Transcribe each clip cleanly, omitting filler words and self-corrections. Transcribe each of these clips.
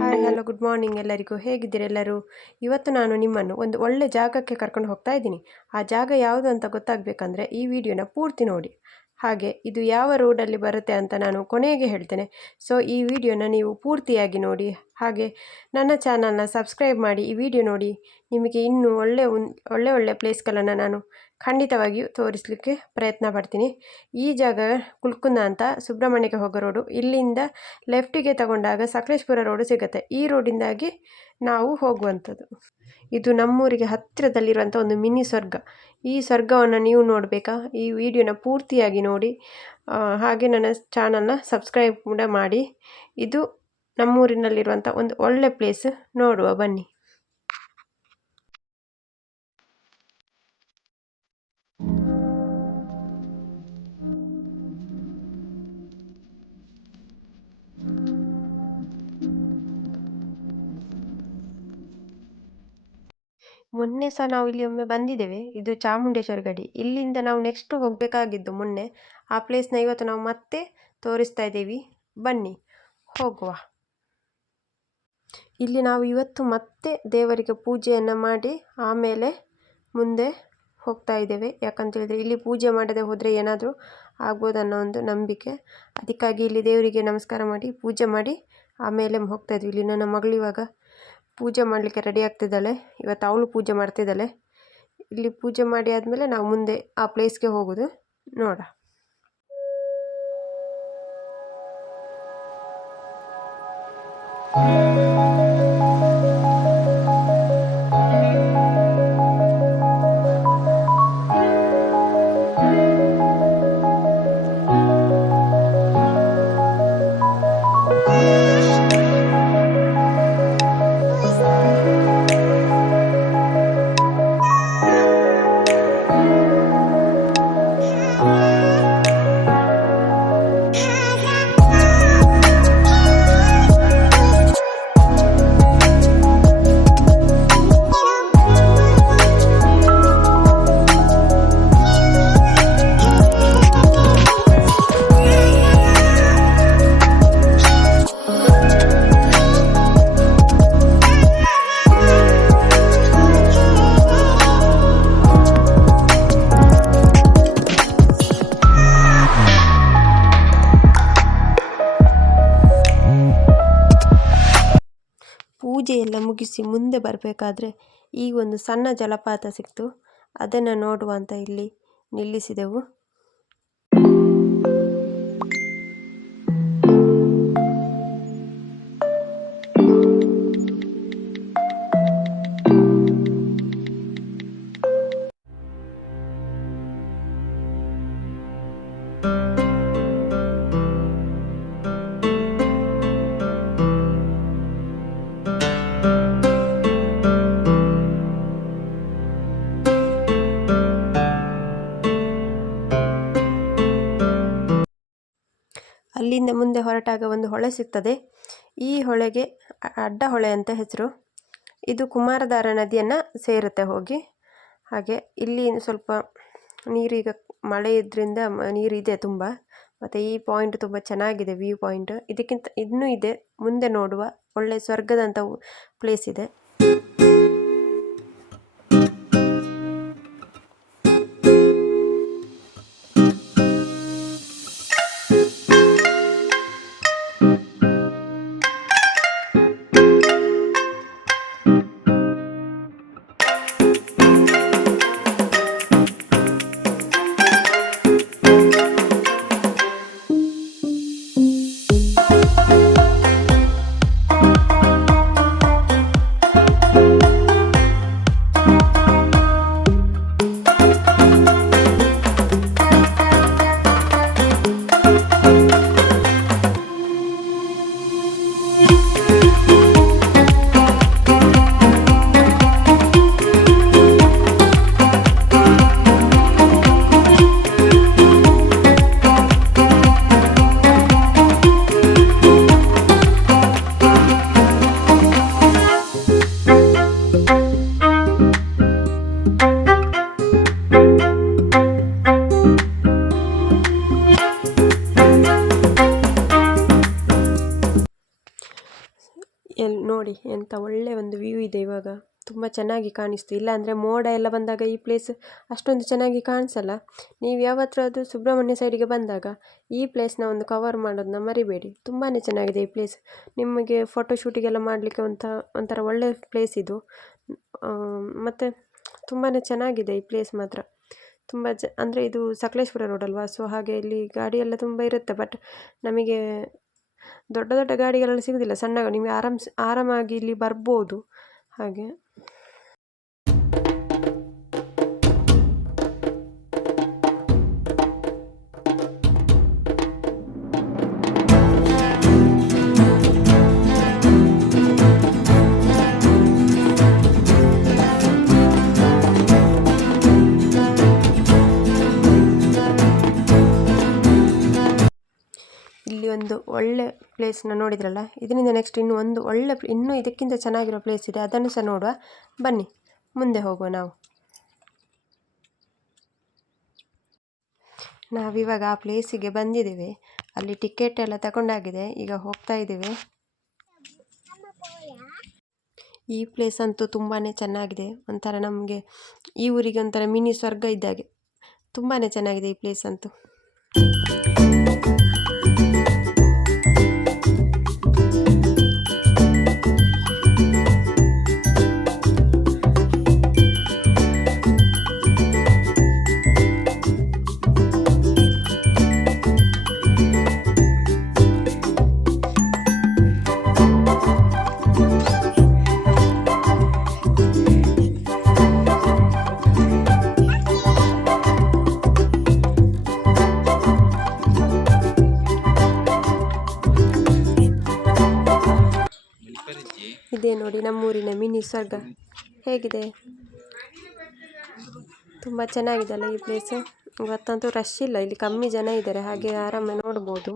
Hi hello good morning ಎಲ್ಲರಿಗೂ. ಹೇಗಿದ್ದೀರಿ ಎಲ್ಲರೂ? ಇವತ್ತು ನಾನು ನಿಮ್ಮನ್ನು ಒಂದು ಒಳ್ಳೆ ಜಾಗಕ್ಕೆ ಕರ್ಕೊಂಡು ಹೋಗ್ತಾ ಇದ್ದೀನಿ. ಆ ಜಾಗ ಯಾವುದು ಅಂತ ಗೊತ್ತಾಗಬೇಕಂದ್ರೆ ಈ ವಿಡಿಯೋನ ಪೂರ್ತಿ ನೋಡಿ. ಹಾಗೆ ಇದು ಯಾವ ರೋಡಲ್ಲಿ ಬರುತ್ತೆ ಅಂತ ನಾನು ಕೊನೆಗೆ ಹೇಳ್ತೇನೆ. ಸೊ ಈ ವಿಡಿಯೋನ ನೀವು ಪೂರ್ತಿಯಾಗಿ ನೋಡಿ. ಹಾಗೆ ನನ್ನ ಚಾನಲ್ನ ಸಬ್ಸ್ಕ್ರೈಬ್ ಮಾಡಿ. ಈ ವಿಡಿಯೋ ನೋಡಿ, ನಿಮಗೆ ಇನ್ನೂ ಒಳ್ಳೆ ಪ್ಲೇಸ್ಗಳನ್ನು ನಾನು ಖಂಡಿತವಾಗಿಯೂ ತೋರಿಸಲಿಕ್ಕೆ ಪ್ರಯತ್ನ ಪಡ್ತೀನಿ. ಈ ಜಾಗ ಕುಲ್ಕುಂದ ಅಂತ, ಸುಬ್ರಹ್ಮಣ್ಯಕ್ಕೆ ಹೋಗೋ ರೋಡು. ಇಲ್ಲಿಂದ ಲೆಫ್ಟಿಗೆ ತಗೊಂಡಾಗ ಸಕಲೇಶ್ಪುರ ರೋಡು ಸಿಗುತ್ತೆ. ಈ ರೋಡಿಂದಾಗಿ ನಾವು ಹೋಗುವಂಥದ್ದು. ಇದು ನಮ್ಮೂರಿಗೆ ಹತ್ತಿರದಲ್ಲಿರುವಂಥ ಒಂದು ಮಿನಿ ಸ್ವರ್ಗ. ಈ ಸ್ವರ್ಗವನ್ನು ನೀವು ನೋಡಬೇಕಾ? ಈ ವಿಡಿಯೋನ ಪೂರ್ತಿಯಾಗಿ ನೋಡಿ. ಹಾಗೆ ನನ್ನ ಚಾನಲ್ನ ಸಬ್ಸ್ಕ್ರೈಬ್ ಕೂಡ ಮಾಡಿ. ಇದು ನಮ್ಮೂರಿನಲ್ಲಿರುವಂಥ ಒಂದು ಒಳ್ಳೆ ಪ್ಲೇಸ್. ನೋಡುವ ಬನ್ನಿ. ಮೊನ್ನೆ ಸಹ ನಾವು ಇಲ್ಲಿ ಒಮ್ಮೆ ಬಂದಿದ್ದೇವೆ. ಇದು ಚಾಮುಂಡೇಶ್ವರಿ ಗಡಿ. ಇಲ್ಲಿಂದ ನಾವು ನೆಕ್ಸ್ಟ್ ಹೋಗಬೇಕಾಗಿದ್ದು ಮೊನ್ನೆ. ಆ ಪ್ಲೇಸ್ನ ಇವತ್ತು ನಾವು ಮತ್ತೆ ತೋರಿಸ್ತಾ ಇದ್ದೀವಿ. ಬನ್ನಿ ಹೋಗುವ. ಇಲ್ಲಿ ನಾವು ಇವತ್ತು ಮತ್ತೆ ದೇವರಿಗೆ ಪೂಜೆಯನ್ನು ಮಾಡಿ ಆಮೇಲೆ ಮುಂದೆ ಹೋಗ್ತಾ ಇದ್ದೇವೆ. ಯಾಕಂತ ಹೇಳಿದರೆ ಇಲ್ಲಿ ಪೂಜೆ ಮಾಡದೆ ಹೋದರೆ ಏನಾದರೂ ಆಗ್ಬೋದನ್ನೋ ಒಂದು ನಂಬಿಕೆ. ಅದಕ್ಕಾಗಿ ಇಲ್ಲಿ ದೇವರಿಗೆ ನಮಸ್ಕಾರ ಮಾಡಿ ಪೂಜೆ ಮಾಡಿ ಆಮೇಲೆ ಹೋಗ್ತಾ ಇದ್ವಿ. ಇಲ್ಲಿ ನನ್ನ ಮಗಳು ಇವಾಗ ಪೂಜೆ ಮಾಡಲಿಕ್ಕೆ ರೆಡಿ ಆಗ್ತಿದ್ದಾಳೆ. ಇವತ್ತು ಅವಳು ಪೂಜೆ ಮಾಡ್ತಿದ್ದಾಳೆ. ಇಲ್ಲಿ ಪೂಜೆ ಮಾಡಿ ಆದಮೇಲೆ ನಾವು ಮುಂದೆ ಆ ಪ್ಲೇಸ್ಗೆ ಹೋಗೋದು. ನೋಡ. ಪೂಜೆ ಎಲ್ಲ ಮುಗಿಸಿ ಮುಂದೆ ಬರಬೇಕಾದ್ರೆ ಈಗ ಒಂದು ಸಣ್ಣ ಜಲಪಾತ ಸಿಕ್ತು. ಅದನ್ನು ನೋಡುವ ಅಂತ ಇಲ್ಲಿ ನಿಲ್ಲಿಸಿದೆವು. ಅಲ್ಲಿಂದ ಮುಂದೆ ಹೊರಟಾಗ ಒಂದು ಹೊಳೆ ಸಿಗ್ತದೆ. ಈ ಹೊಳೆಗೆ ಅಡ್ಡ ಹೊಳೆ ಅಂತ ಹೆಸರು. ಇದು ಕುಮಾರಧಾರ ನದಿಯನ್ನು ಸೇರುತ್ತೆ ಹೋಗಿ. ಹಾಗೆ ಇಲ್ಲಿ ಸ್ವಲ್ಪ ನೀರೀಗ ಮಳೆ ಇದ್ರಿಂದ ನೀರಿದೆ ತುಂಬ. ಮತ್ತು ಈ ಪಾಯಿಂಟ್ ತುಂಬ ಚೆನ್ನಾಗಿದೆ, ವ್ಯೂ ಪಾಯಿಂಟ್. ಇದಕ್ಕಿಂತ ಇನ್ನೂ ಇದೆ ಮುಂದೆ ನೋಡುವ ಒಳ್ಳೆ ಸ್ವರ್ಗದಂಥ ಪ್ಲೇಸ್ ಇದೆ. ಎಲ್ಲಿ ನೋಡಿ ಎಂಥ ಒಳ್ಳೆ ಒಂದು ವ್ಯೂ ಇದೆ ಇವಾಗ, ತುಂಬ ಚೆನ್ನಾಗಿ ಕಾಣಿಸ್ತು. ಇಲ್ಲಾಂದರೆ ಮೋಡ ಎಲ್ಲ ಬಂದಾಗ ಈ ಪ್ಲೇಸ್ ಅಷ್ಟೊಂದು ಚೆನ್ನಾಗಿ ಕಾಣಿಸಲ್ಲ. ನೀವು ಯಾವತ್ತಾದ್ರೂ ಸುಬ್ರಹ್ಮಣ್ಯ ಸೈಡಿಗೆ ಬಂದಾಗ ಈ ಪ್ಲೇಸ್ನ ಒಂದು ಕವರ್ ಮಾಡೋದನ್ನ ಮರಿಬೇಡಿ. ತುಂಬಾ ಚೆನ್ನಾಗಿದೆ ಈ ಪ್ಲೇಸ್. ನಿಮಗೆ ಫೋಟೋಶೂಟಿಗೆಲ್ಲ ಮಾಡಲಿಕ್ಕೆ ಒಂಥರ ಒಳ್ಳೆ ಪ್ಲೇಸ್ ಇದು. ಮತ್ತು ತುಂಬಾ ಚೆನ್ನಾಗಿದೆ ಈ ಪ್ಲೇಸ್ ಮಾತ್ರ. ತುಂಬ ಅಂದರೆ ಇದು ಸಕಲೇಶ್ಪುರ ರೋಡ್ ಅಲ್ವಾ, ಸೊ ಹಾಗೆ ಇಲ್ಲಿ ಗಾಡಿ ಎಲ್ಲ ತುಂಬ ಇರುತ್ತೆ. ಬಟ್ ನಮಗೆ ದೊಡ್ಡ ದೊಡ್ಡ ಗಾಡಿಗಳೆಲ್ಲ ಸಿಗೋದಿಲ್ಲ, ಸಣ್ಣ ನಿಮಗೆ ಆರಾಮಾಗಿ ಇಲ್ಲಿ ಬರ್ಬೋದು ಹಾಗೆ. ಇಲ್ಲಿ ಒಂದು ಒಳ್ಳೆ ಪ್ಲೇಸ್ನ ನೋಡಿದ್ರಲ್ಲ, ಇದರಿಂದ ನೆಕ್ಸ್ಟ್ ಇನ್ನೂ ಇದಕ್ಕಿಂತ ಚೆನ್ನಾಗಿರೋ ಪ್ಲೇಸ್ ಇದೆ, ಅದನ್ನು ಸಹ ನೋಡುವ. ಬನ್ನಿ ಮುಂದೆ ಹೋಗುವ. ನಾವಿವಾಗ ಆ ಪ್ಲೇಸಿಗೆ ಬಂದಿದ್ದೇವೆ. ಅಲ್ಲಿ ಟಿಕೆಟ್ ಎಲ್ಲ ತಗೊಂಡಾಗಿದೆ, ಈಗ ಹೋಗ್ತಾ ಇದ್ದೇವೆ. ಈ ಪ್ಲೇಸ್ ಅಂತೂ ತುಂಬಾ ಚೆನ್ನಾಗಿದೆ. ಒಂಥರ ನಮಗೆ ಈ ಊರಿಗೆ ಒಂಥರ ಮಿನಿ ಸ್ವರ್ಗ ಇದ್ದಾಗೆ. ತುಂಬಾ ಚೆನ್ನಾಗಿದೆ ಈ ಪ್ಲೇಸ್ ಅಂತೂ. ಇದೇ ನೋಡಿ ನಮ್ಮೂರಿನ ಮಿನಿ ಸ್ವರ್ಗ ಹೇಗಿದೆ, ತುಂಬ ಚೆನ್ನಾಗಿದೆ ಅಲ್ಲ ಈ ಪ್ಲೇಸ್. ಇವತ್ತಂತೂ ರಶ್ ಇಲ್ಲ, ಇಲ್ಲಿ ಕಮ್ಮಿ ಜನ ಇದ್ದಾರೆ, ಹಾಗೆ ಆರಾಮ ನೋಡ್ಬೋದು.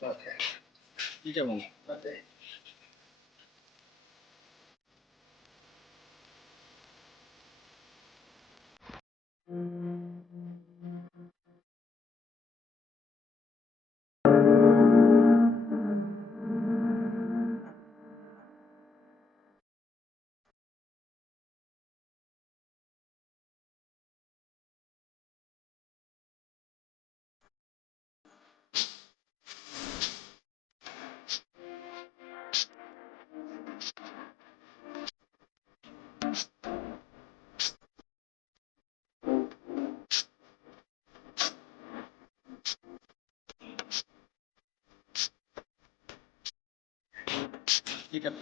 Okay. Diciamo, vabbè. Dica.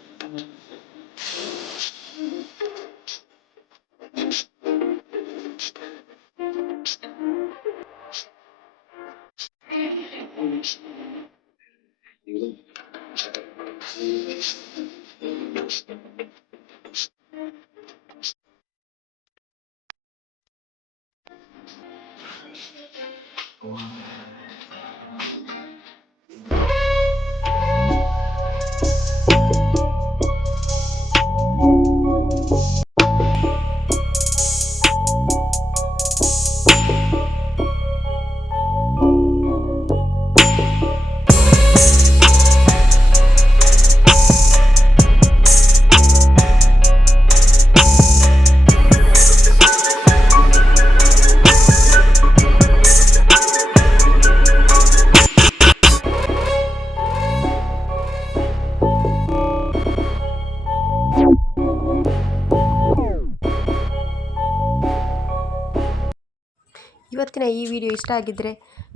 ಇವತ್ತಿನ ಈ ವಿಡಿಯೋ ಇಷ್ಟ ಆಗಿದ್ದರೆ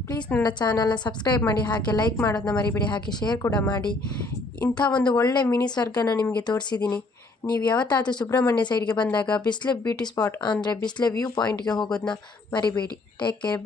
ಪ್ಲೀಸ್ ನನ್ನ ಚಾನಲ್ನ ಸಬ್ಸ್ಕ್ರೈಬ್ ಮಾಡಿ, ಹಾಗೆ ಲೈಕ್ ಮಾಡೋದನ್ನ ಮರಿಬೇಡಿ, ಹಾಗೆ ಶೇರ್ ಕೂಡ ಮಾಡಿ. ಇಂಥ ಒಂದು ಒಳ್ಳೆ ಮಿನಿ ಸ್ವರ್ಗನ ನಿಮಗೆ ತೋರಿಸಿದ್ದೀನಿ. ನೀವು ಯಾವತ್ತಾದರೂ ಸುಬ್ರಹ್ಮಣ್ಯ ಸೈಡ್ಗೆ ಬಂದಾಗ ಬಿಸ್ಲೆ ಬ್ಯೂಟಿ ಸ್ಪಾಟ್ ಅಂದರೆ ಬಿಸ್ಲೆ ವ್ಯೂ ಪಾಯಿಂಟ್ಗೆ ಹೋಗೋದನ್ನ ಮರಿಬೇಡಿ. Take care.